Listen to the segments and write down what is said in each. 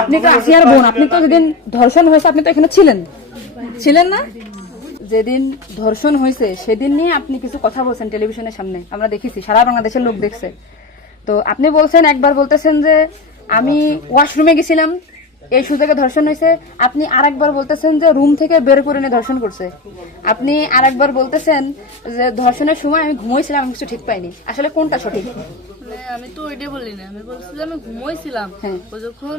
আপনি তো আসিয়ার বোন, আপনি তো যেদিন ধর্ষণ হয়েছে আপনি তো এখানে ছিলেন না? যেদিন ধর্ষণ হয়েছে সেদিন নিয়ে আপনি কিছু কথা বলছেন টেলিভিশনের সামনে, আমরা দেখেছি, সারা বাংলাদেশের লোক দেখছে। তো আপনি বলছেন, একবার বলতেছেন যে আমি ওয়াশরুমে গেছিলাম এই সুযোগে ধর্ষণ হয়েছে, আপনি আরেকবার বলতেছেন যে রুম থেকে বের করে নিয়ে ধর্ষণ করছে, আপনি আরেকবার বলতেছেন যে ধর্ষণের সময় আমি ঘুমোইছিলাম, আমি কিছু ঠিক পাইনি। আসলে কোনটা সঠিক? আমি তো ওইটাই বলি না, আমি বলছিলাম আমি ঘুমোইছিলাম, ও যখন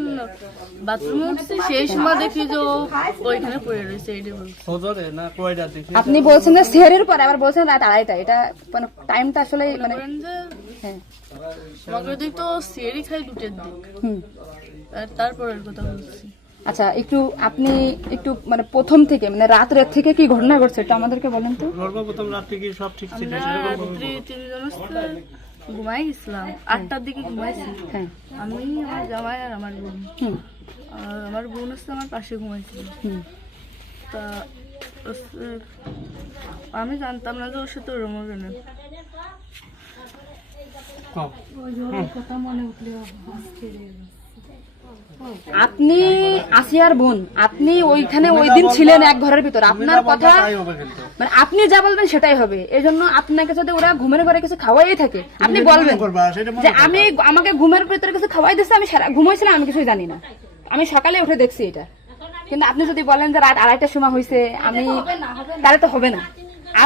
বাথরুমে উঠছি সেই সময় দেখি যে ও ওইখানে পড়ে রয়েছে, এইটাই বলছি। আপনি বলছেন যে সেহরির পরে, আবার বলছেন রাত 2:30, এটা মানে টাইমটা আসলে মানে হ্যাঁ আমাকে দিক তো সেরি খাই 2টের দিক, তারপরের কথা বলছি। আচ্ছা, আপনি একটু মানে প্রথম থেকে মানে রাত থেকে কি ঘটনা ঘটছে এটা আমাদেরকে বলেন তো। সর্বপ্রথম রাত থেকে সব ঠিক ছিল, রাত্রি 3 জন ঘুমাই গেছিলাম, 8টার দিকে ঘুমাইছি। হ্যাঁ, আমি, আমার জামাই আর আমার বোন, আর আমার বোন হচ্ছে আমার পাশে ঘুমাইছিল। তা আমি জানতাম না যে ওর সাথে ওরম হবে না। আপনি আসিয়ার বোন, আপনি ওইখানে ওই দিন ছিলেন এক ঘরের ভিতর, আপনার কথা মানে আপনি যা বলবেন সেটাই হবে। এই জন্য আপনাকে যদি ওরা ঘুমের ঘরে কিছু খাওয়াই থাকে আপনি বলবেন যে আমাকে ঘুমের ভিতরে কিছু খাওয়াই দিচ্ছে, আমি ঘুমাইছিলাম, আমি কিছুই জানি না, আমি সকালে উঠে দেখছি এটা। কিন্তু আপনি যদি বলেন যে রাত 2:30টার সময় হয়েছে, আমি তাহলে তো হবে না।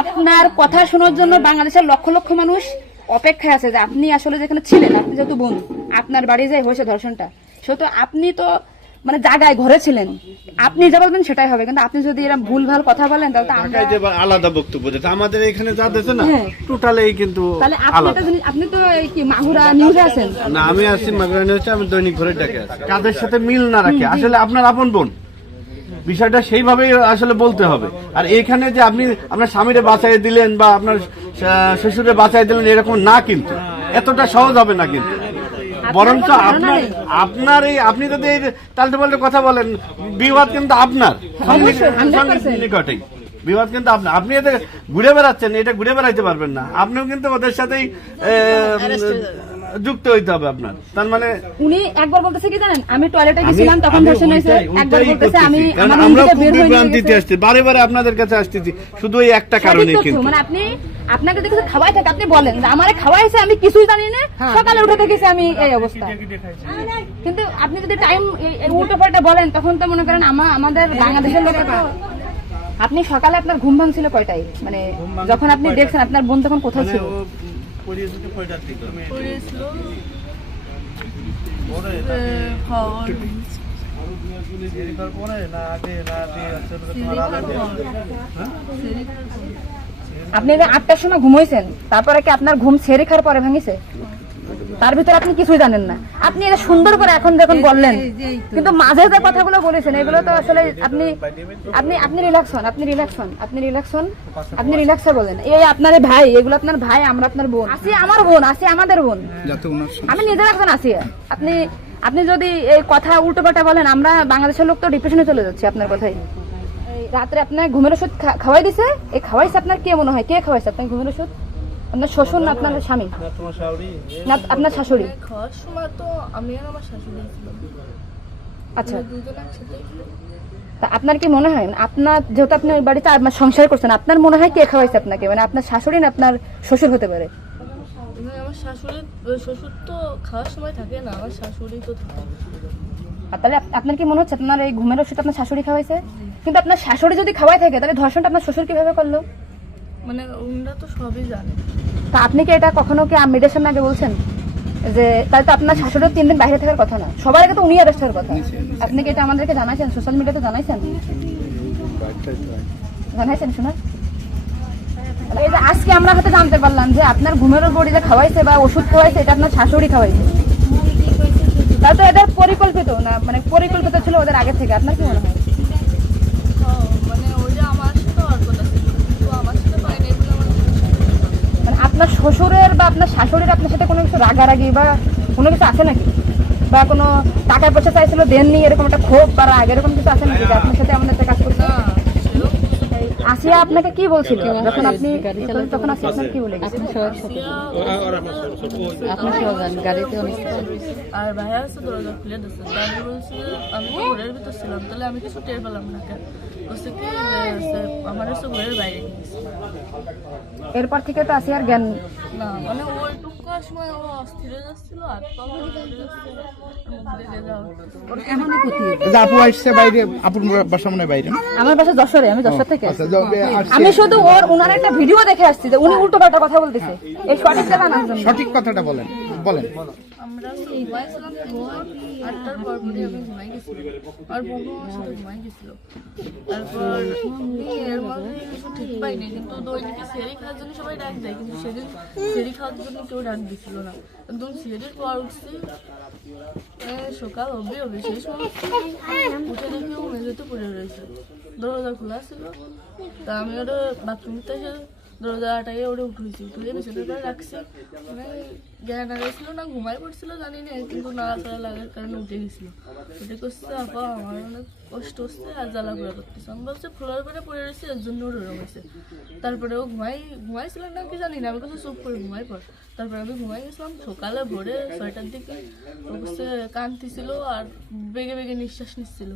আপনার কথা শোনার জন্য বাংলাদেশের লক্ষ লক্ষ মানুষ অপেক্ষায় আছে যে আপনি আসলে যেখানে ছিলেন, আপনি যেহেতু বোন, আপনার বাড়ি যাই হয়েছে ধর্ষণটা, সেহেতু আপনি তো মানে জায়গায় ঘরে ছিলেন, আপনি যা বলবেন সেটাই হবে। কিন্তু আপনি যদি এরকম ভুলভাল কথা বলেন তাহলে তো আমরা আলাদা বক্তব্য দিতে, আমাদের এখানে যা দিতে না টোটালি কিন্তু তাহলে আপনি তো এই কি মাগুরা নিউজে আছেন না, আমি আছি মাগুরা নিউজে, আমি দৈনিক ঘরের ডাকে আছি। কাদের সাথে মিল না রাখে আসলে আপনার আপন বোন, বিষয়টা সেইভাবেই আসলে বলতে হবে। আর এখানে যে আপনি আপনার স্বামীরে বাঁচাই দিলেন বা আপনার শ্বশুরে বাঁচাই দিলেন এরকম না, কিন্তু এতটা সহজ হবে না। কিন্তু বরঞ্চ আপনার এই আপনি যদি তালটে পাল্টে কথা বলেন, বিবাদ কিন্তু আপনার নিকটেই, বিবাদ কিন্তু আপনার। আপনি এতে ঘুরে বেড়াচ্ছেন, এটা ঘুরে বেড়াইতে পারবেন না, আপনিও কিন্তু ওদের সাথেই যুক্ত হইতে হবে আপনার। তার মানে উনি একবার বলতেছে কি জানেন, আমি টয়লেটে গেছিলাম তখন ধর্ষণ হয়েছে, একবার বলতেছে আমি আমার আমরা রুম থেকে বের হয়ে বিভ্রান্তিতে আসছি, বারে বারে আপনাদের কাছে আসতেছি শুধু এই একটা কারণে। কিন্তু মানে আপনাকে যদি কিছু খাওয়াই থাকে আপনি বলেন যে আমারে খাওয়াইছে, আমি কিছুই জানি না, সকালে উঠে দেখেছি আমি এই অবস্থা। কিন্তু আপনি যদি টাইম উল্টো পাল্টা বলেন তখন তো মনে করেন আমাদের বাংলাদেশের লোকের তো, আপনি সকালে আপনার ঘুম ভাঙছিল কয়টায়, মানে যখন আপনি দেখছেন আপনার বোন তখন কোথায় ছিল? আপনি 8টার সময় ঘুমাইছেন, তারপরে কি আপনার ঘুম ছেড়ে খাওয়ার পরে ভাঙিছে? তার ভিতরে আপনি কিছুই জানেন না। আপনি এটা সুন্দর করে এখন যখন বললেন, কিন্তু মাঝে যে কথাগুলো বলেছেন এগুলো তো আসলে আপনি রিল্যাক্স হন, আপনি রিল্যাক্সে বলেন। এই আপনার ভাই, এগুলো আপনার ভাই, আমরা আপনার বোন, আসি আমার বোন, আসি আমাদের বোন, আমি নিজের একজন আছি। আপনি যদি এই কথা উল্টো পাল্টা বলেন, আমরা বাংলাদেশের লোক তো ডিপ্রেশনে চলে যাচ্ছে আপনার কথাই। রাত্রে আপনার ঘুমের ওষুধ খাওয়াই দিছে, এই খাওয়াইছে আপনার কে মনে হয়, কে খাওয়াইছে আপনার ঘুমের ওষুধ? আপনার শ্বশুর না আপনার স্বামী না আপনার শাশুড়ি? খাওয়ার সময় তো আমি আর আমার শাশুড়ি ছিলাম। আচ্ছা, তা আপনার কি মনে হয়, আপনার যেহেতু আপনি ওই বাড়িতে সংসার করছেন, আপনার মনে হয় কে খাওয়াইছে আপনাকে, মানে আপনার শাশুড়ি না আপনার শ্বশুর হতে পারে? আমার শ্বশুর তো খাওয়ার সময় থাকে না, আমার শাশুড়ি তো থাকে। তাহলে আপনার কি মনে হচ্ছে আপনার এই ঘুমের ওষুধ আপনার শাশুড়ি খাওয়াইছে? কিন্তু আপনার শাশুড়ি যদি খাওয়াই থাকে তাহলে ধর্ষণটা আপনার শ্বশুর কিভাবে করলো? মানে ওনারা তো সবই জানে। তা আপনি কি এটা কখনো কি মিডিয়ার সামনে আগে বলছেন যে তাহলে তো আপনার শাশুড়ির 3 দিন বাইরে থাকার কথা না, সবার আগে তো উনি অ্যারেস্ট হওয়ার কথা? আপনি কি এটা আমাদেরকে জানাইছেন, সোশ্যাল মিডিয়াতে জানাইছেন শোনা? এই যে আজকে আমরা হয়তো জানতে পারলাম যে আপনার ঘুমের বড়ি যে খাওয়াইছে বা ওষুধ খাওয়াইছে এটা আপনার শাশুড়ি খাওয়াইছে, তাহলে তো এটা পরিকল্পিত না, মানে পরিকল্পিত ছিল ওদের আগে থেকে। আপনার কি মনে হয়? মানে ওইটা আমার সাথে আর কথা ছিল, কিন্তু আমার সাথে পাইনি বলে আমার, মানে আপনার শ্বশুরের বা আপনার শাশুড়ির আপনার সাথে কোনো কিছু রাগারাগি বা কোনো কিছু আছে নাকি, বা কোনো টাকা পয়সা চাইছিল দেননি, এরকম একটা ক্ষোভ বা রাগ এরকম কিছু আছে নাকি যে আপনার সাথে আমাদের কাজ করছে? আসিয়া আপনাকে কি বলছিল যখন আপনি তখন আসিয়া আপনাকে কি বলে গেছে? আর ভাইয়া আছে দরজা খুলে দিচ্ছে, তারপর বলছে আমি তো ঘরের ভিতর ছিলাম, তাহলে আমি কিছু টের পেলাম না কেন? বলছে কি আমার হচ্ছে ঘরের বাইরে নিয়ে গেছে। এরপর থেকে তো আসিয়ার জ্ঞান না মানে ওইটুকু সময় ও অস্থির হয়ে যাচ্ছিল, আর তখন আপু আসছে বাইরে, আপুর বাসা মনে হয় বাইরে না? আমার বাসা যশোরে, আমি যশোর থেকে আচ্ছা, আমি শুধু ওনার একটা ভিডিও দেখে আসছি যে উনি উল্টো পাল্টা কথা বলতেছে, এই সঠিকটা জানার জন্য। সঠিক কথাটা বলেন বলেন। আমরা ঘুমাইছিলাম, 8টার পর পরে আমি ঘুমাই গেছিলাম, আর বোনও আমার সাথে ঘুমাই গেছিল। তারপর এর মধ্যে কিছু ঠিক পাইনি, কিন্তু দৈনিক সেরি খাওয়ার জন্য সবাই ডাক দেয়, কিন্তু সেদিন সেরি খাওয়ার জন্য কেউ ডাক দিছিল না। একদম সেরির পর উঠছি, সকাল হবে সেই সময় উঠে দেখি ও মেঝেতে পড়ে রয়েছে, দরজা খোলা ছিল। তা আমি ওটা বাথরুমতে এসে দরজা আটাইয়ে ওটা উঠেছি, উঠে বিছানার পরে রাখছি। মানে জ্ঞান হারাইছিল না ঘুমাই পড়ছিল জানি না, কিন্তু নাড়াচাড়া লাগার কারণে উঠে গেছিল। উঠে করছে আপা আমার অনেক কষ্ট হচ্ছে আর জ্বালা ঘোরা করতেছে। আমি বলছি ফ্লোর করে পড়ে রয়েছে, এর জন্য ওর ওরম হয়েছে। তারপরে ও ঘুমাইছিল না কি জানি না, আমি কাছে চুপ করে ঘুমাই পড়। তারপরে আমি ঘুমাই গেছিলাম, সকালে ভোরে 6টার দিকে ও কাছে কাঁদতেছিল আর বেগে বেগে নিঃশ্বাস নিচ্ছিল।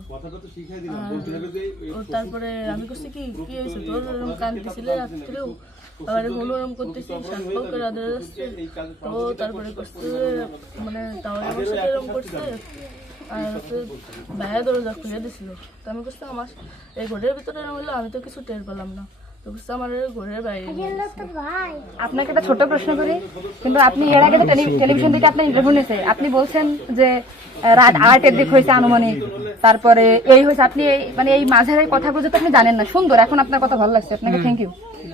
তারপরে আমি করছি কি কি হয়েছে তোর, ওরকম কাঁদতেছিল রাত্রেও, আবার কোনো ওরম করতেছি, শাক পাও করে আদরে যাচ্ছে। তো তারপরে করছে মানে তাহলে আমার সাথে এরকম করছে, আর হচ্ছে ভাইয়া দরজা খুলে দিছিল। তো আমি করছি আমার এই ঘরের ভিতরে এরকম হলো, আমি তো কিছু টের পেলাম না। তো করছে আমার ঘরের বাইরে নিয়ে গেছে। আপনাকে একটা ছোট প্রশ্ন করি, কিন্তু আপনি এর আগে তো টেলিভিশন থেকে আপনি ইন্টারভিউ নিয়েছে, আপনি বলছেন যে রাত 8টার দিক হয়েছে আনুমানিক, তারপরে এই হয়েছে, আপনি মানে এই মাঝের এই কথাগুলো তো আপনি জানেন না। সুন্দর, এখন আপনার কথা ভালো লাগছে, আপনাকে থ্যাংক ইউ।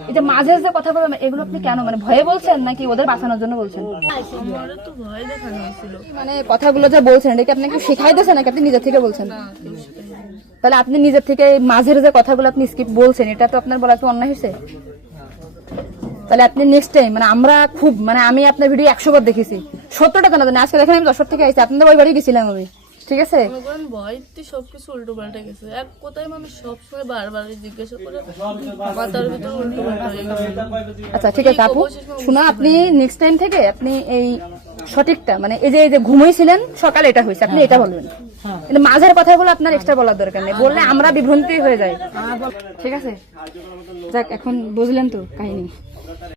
এই যে মাঝের যে কথা বলবেন এগুলো আপনি কেন, মানে ভয়ে বলছেন নাকি ওদের বাঁচানোর জন্য বলছেন? আমার তো ভয় দেখানো হয়েছিল। মানে কথাগুলো যে বলছেন এটা কি আপনি একটু শিখাই দিয়েছেন নাকি আপনি নিজের থেকে বলছেন? না কেউ শেখায়নি। তাহলে আপনি নিজের থেকে মাঝের যে কথাগুলো আপনি স্কিপ বলছেন, এটা তো আপনার বলা তো অন্যায় হয়েছে। তাহলে আপনি নেক্সট টাইম, মানে আমরা খুব মানে আমি আপনার ভিডিও 100 বার দেখেছি, 70টা জানা জানি। আজকে দেখেন আমি যশোর থেকে আইছি, আপনাদের ওই বাড়ি গেছিলাম আমি, ঠিক আছে? মনে করেন ভয়তে সবকিছু উল্টো পাল্টে গেছে। এক কথায় মানুষ সবসময় বারবার জিজ্ঞাসা করে মাথার ভিতরে উল্টো পাল্টা হয়ে গেছে। আচ্ছা ঠিক আছে আপু, শোনা আপনি নেক্সট টাইম থেকে আপনি এই সঠিকটা মানে এই যে ঘুমাইছিলেন সকালে এটা হয়েছে, আপনি এটা বলবেন। কিন্তু মাঝের কথাগুলো আপনার এক্সট্রা বলার দরকার নেই, বললে আমরা বিভ্রান্তি হয়ে যাই। ঠিক আছে, যাক এখন বুঝলেন তো কাহিনী।